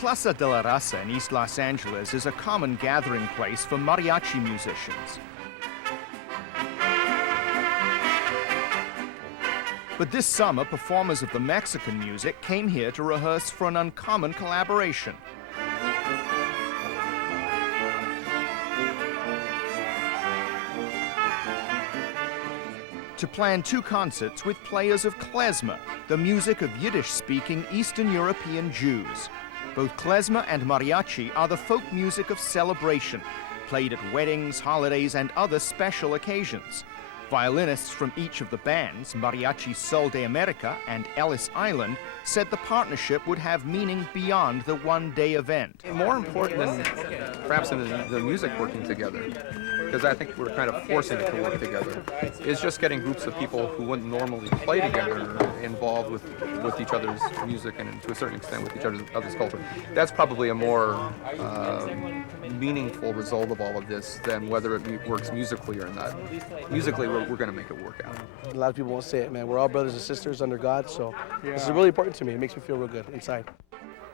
Plaza de la Raza in East Los Angeles is a common gathering place for mariachi musicians. But this summer, performers of the Mexican music came here to rehearse for an uncommon collaboration. To plan 2 concerts with players of Klezmer, the music of Yiddish-speaking Eastern European Jews. Both Klezmer and mariachi are the folk music of celebration, played at weddings, holidays, and other special occasions. Violinists from each of the bands, Mariachi Sol de America and Ellis Island, said the partnership would have meaning beyond the one-day event. More important than perhaps than the music working together, because I think we're kind of forcing it to work together, is just getting groups of people who wouldn't normally play together involved with each other's music and to a certain extent with each other's culture. That's probably a more meaningful result of all of this than whether it works musically or not. Musically, we're going to make it work out. A lot of people won't say it, man. We're all brothers and sisters under God, so this is really important to me. It makes me feel real good inside.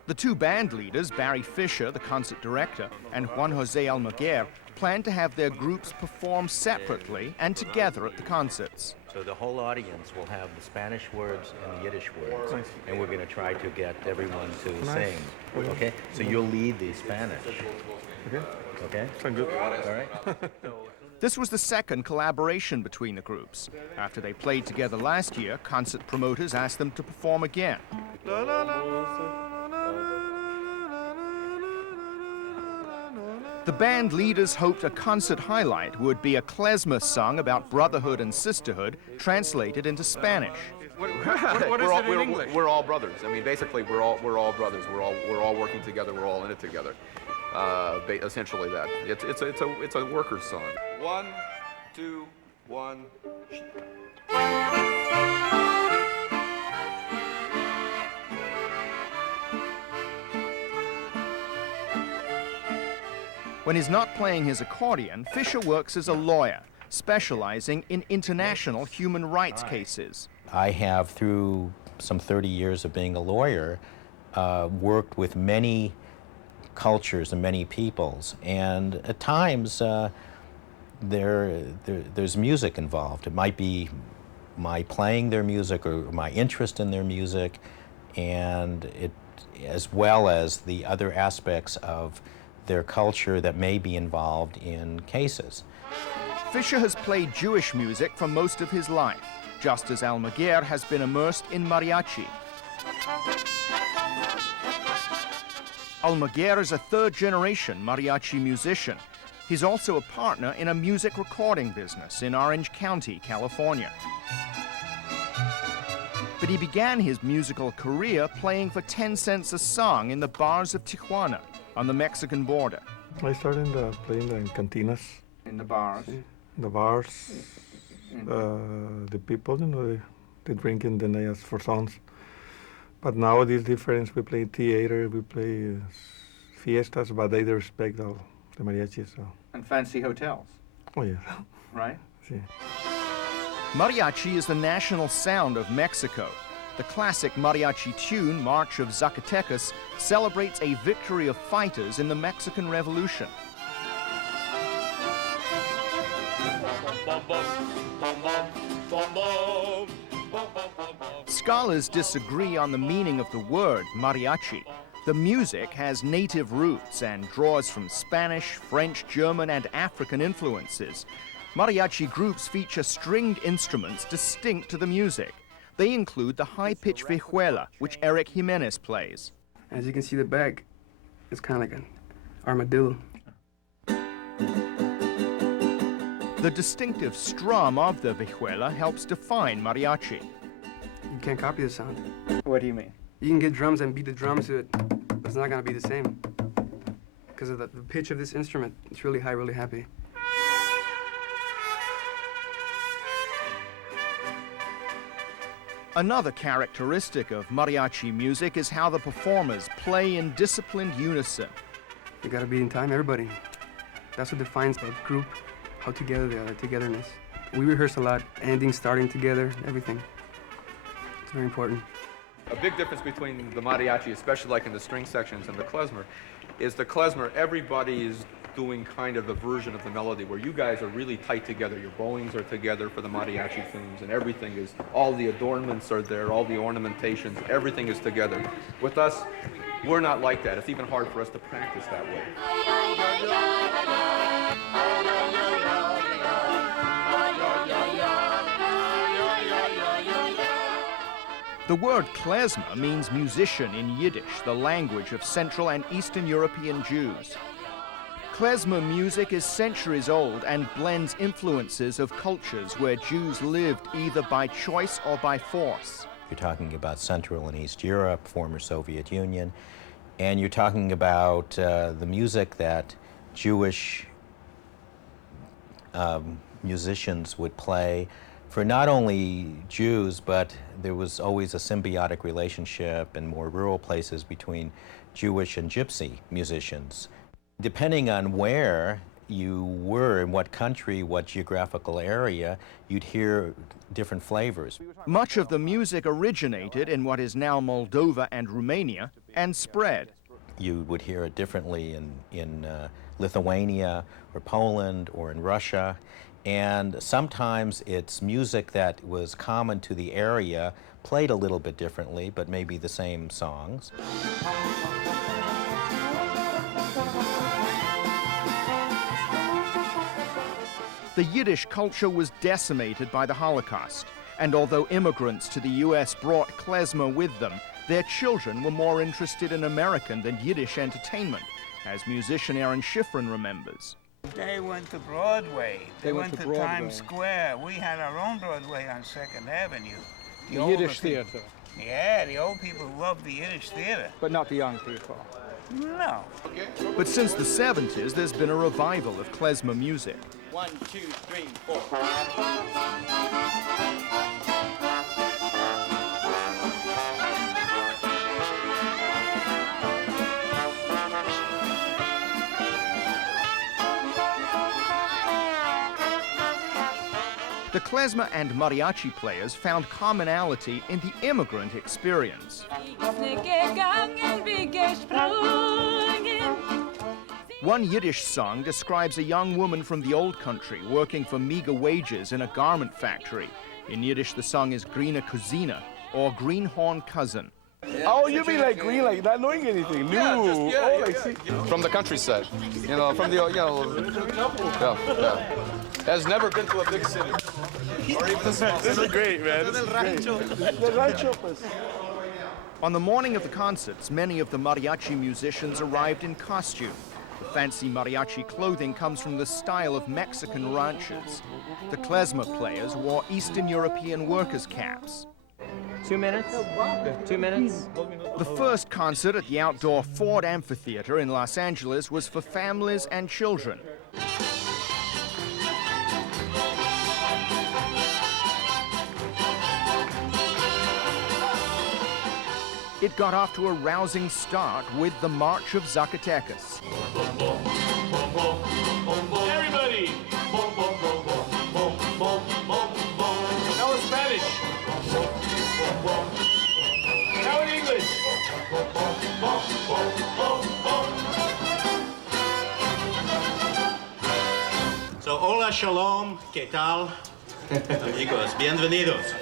The 2 band leaders, Barry Fisher, the concert director, and Juan Jose Almaguer, plan to have their groups perform separately and together at the concerts. So the whole audience will have the Spanish words and the Yiddish words, and we're going to try to get everyone to sing. Okay? So you'll lead the Spanish. Okay. Okay? Sounds good. All right? This was the second collaboration between the groups. After they played together last year, concert promoters asked them to perform again. The band leaders hoped a concert highlight would be a Klezmer song about brotherhood and sisterhood translated into Spanish. What is it in English? We're all brothers. I mean, basically, we're all brothers. We're all working together. We're all in it together. Essentially, that it's a workers' song. 1, 2, 1. When he's not playing his accordion, Fisher works as a lawyer, specializing in international human rights cases. I have, through some 30 years of being a lawyer, worked with many cultures and many peoples, and at times there's music involved. It might be my playing their music or my interest in their music, and it, as well as the other aspects of their culture that may be involved in cases. Fisher has played Jewish music for most of his life, just as Almaguer has been immersed in mariachi. Almaguer is a 3rd-generation mariachi musician. He's also a partner in a music recording business in Orange County, California. But he began his musical career playing for 10 cents a song in the bars of Tijuana on the Mexican border. I started playing in cantinas. In the bars? The bars. The people, you know, they drink and then they ask for songs. But now this difference, we play theater, we play fiestas, but they respect all the mariachis. So. And fancy hotels? Oh, yeah. Right? Sí. Mariachi is the national sound of Mexico. The classic mariachi tune, March of Zacatecas, celebrates a victory of fighters in the Mexican Revolution. Scholars disagree on the meaning of the word mariachi. The music has native roots and draws from Spanish, French, German, and African influences. Mariachi groups feature stringed instruments distinct to the music. They include the high-pitched vihuela, which Eric Jimenez plays. As you can see, the back is kind of like an armadillo. The distinctive strum of the vihuela helps define mariachi. You can't copy the sound. What do you mean? You can get drums and beat the drums to it, but it's not going to be the same. Because of the pitch of this instrument, it's really high, really happy. Another characteristic of mariachi music is how the performers play in disciplined unison. You got to be in time, everybody. That's what defines that group, how together they are, togetherness. We rehearse a lot, ending, starting together, everything. It's very important. A big difference between the mariachi, especially like in the string sections, and the klezmer, is the klezmer, everybody is doing kind of a version of the melody where you guys are really tight together. Your bowings are together for the mariachi themes, and everything is, all the adornments are there, all the ornamentations, everything is together. With us, we're not like that. It's even hard for us to practice that way. The word klezmer means musician in Yiddish, the language of Central and Eastern European Jews. Klezmer music is centuries old and blends influences of cultures where Jews lived either by choice or by force. You're talking about Central and East Europe, former Soviet Union, and you're talking about the music that Jewish musicians would play for not only Jews, but there was always a symbiotic relationship in more rural places between Jewish and Gypsy musicians. Depending on where you were, in what country, what geographical area, you'd hear different flavors. Much of the music originated in what is now Moldova and Romania and spread. You would hear it differently in Lithuania or Poland or in Russia. And sometimes it's music that was common to the area, played a little bit differently, but maybe the same songs. The Yiddish culture was decimated by the Holocaust, and although immigrants to the U.S. brought klezmer with them, their children were more interested in American than Yiddish entertainment, as musician Aaron Schifrin remembers. They went to Broadway. They went to Times Square. We had our own Broadway on 2nd Avenue. The Yiddish theater. Yeah, the old people loved the Yiddish theater. But not the young people. No. But since the 70s, there's been a revival of klezmer music. 1, 2, 3, 4. The klezmer and mariachi players found commonality in the immigrant experience. One Yiddish song describes a young woman from the old country working for meager wages in a garment factory. In Yiddish, the song is Grüne Cousine, or Greenhorn Cousin. Oh, you mean like green, like not knowing anything? New. From the countryside, you know, from the, Has never been to a big city. Or even a small city. This is great, man. This is great. The rancho, pues. On the morning of the concerts, many of the mariachi musicians arrived in costume. The fancy mariachi clothing comes from the style of Mexican ranchers. The klezmer players wore Eastern European workers' caps. 2 minutes? 2 minutes? The first concert at the outdoor Ford Amphitheater in Los Angeles was for families and children. It got off to a rousing start with the March of Zacatecas. Everybody! Now in Spanish. Now in English. So, hola, shalom, ¿qué tal? Amigos, bienvenidos.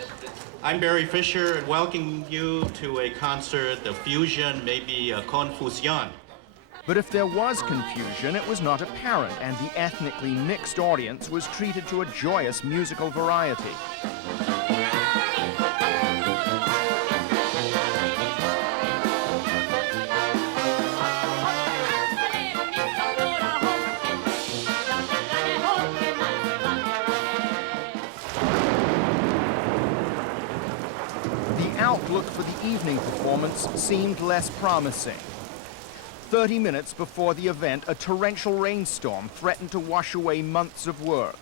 I'm Barry Fisher and welcoming you to a concert of fusion, maybe a confusión. But if there was confusion, it was not apparent, and the ethnically mixed audience was treated to a joyous musical variety. The outlook for the evening performance seemed less promising. 30 minutes before the event, a torrential rainstorm threatened to wash away months of work.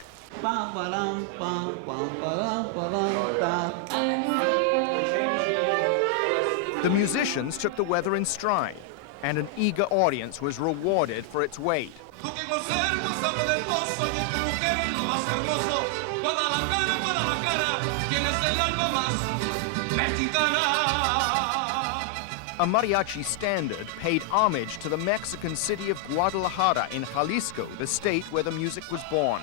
The musicians took the weather in stride, and an eager audience was rewarded for its wait. A mariachi standard paid homage to the Mexican city of Guadalajara in Jalisco, the state where the music was born.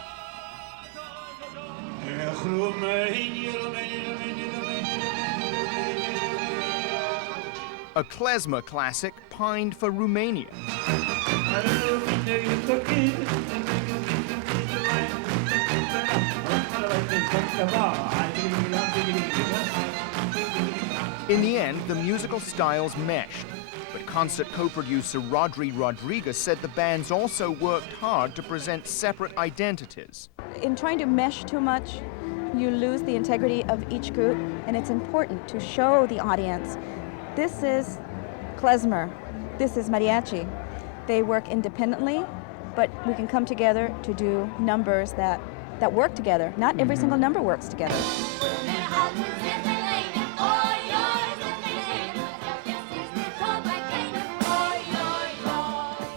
A klezmer classic pined for Romania. In the end, the musical styles meshed, but concert co-producer Rodri Rodriguez said the bands also worked hard to present separate identities. In trying to mesh too much, you lose the integrity of each group, and it's important to show the audience, this is klezmer, this is mariachi. They work independently, but we can come together to do numbers that work together. Not every single number works together.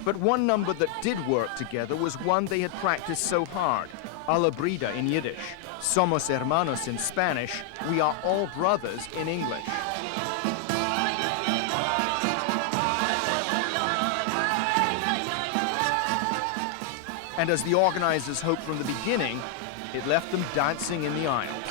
But one number that did work together was one they had practiced so hard, A la Brida in Yiddish, Somos Hermanos in Spanish, We Are All Brothers in English. And as the organizers hoped from the beginning, it left them dancing in the aisle.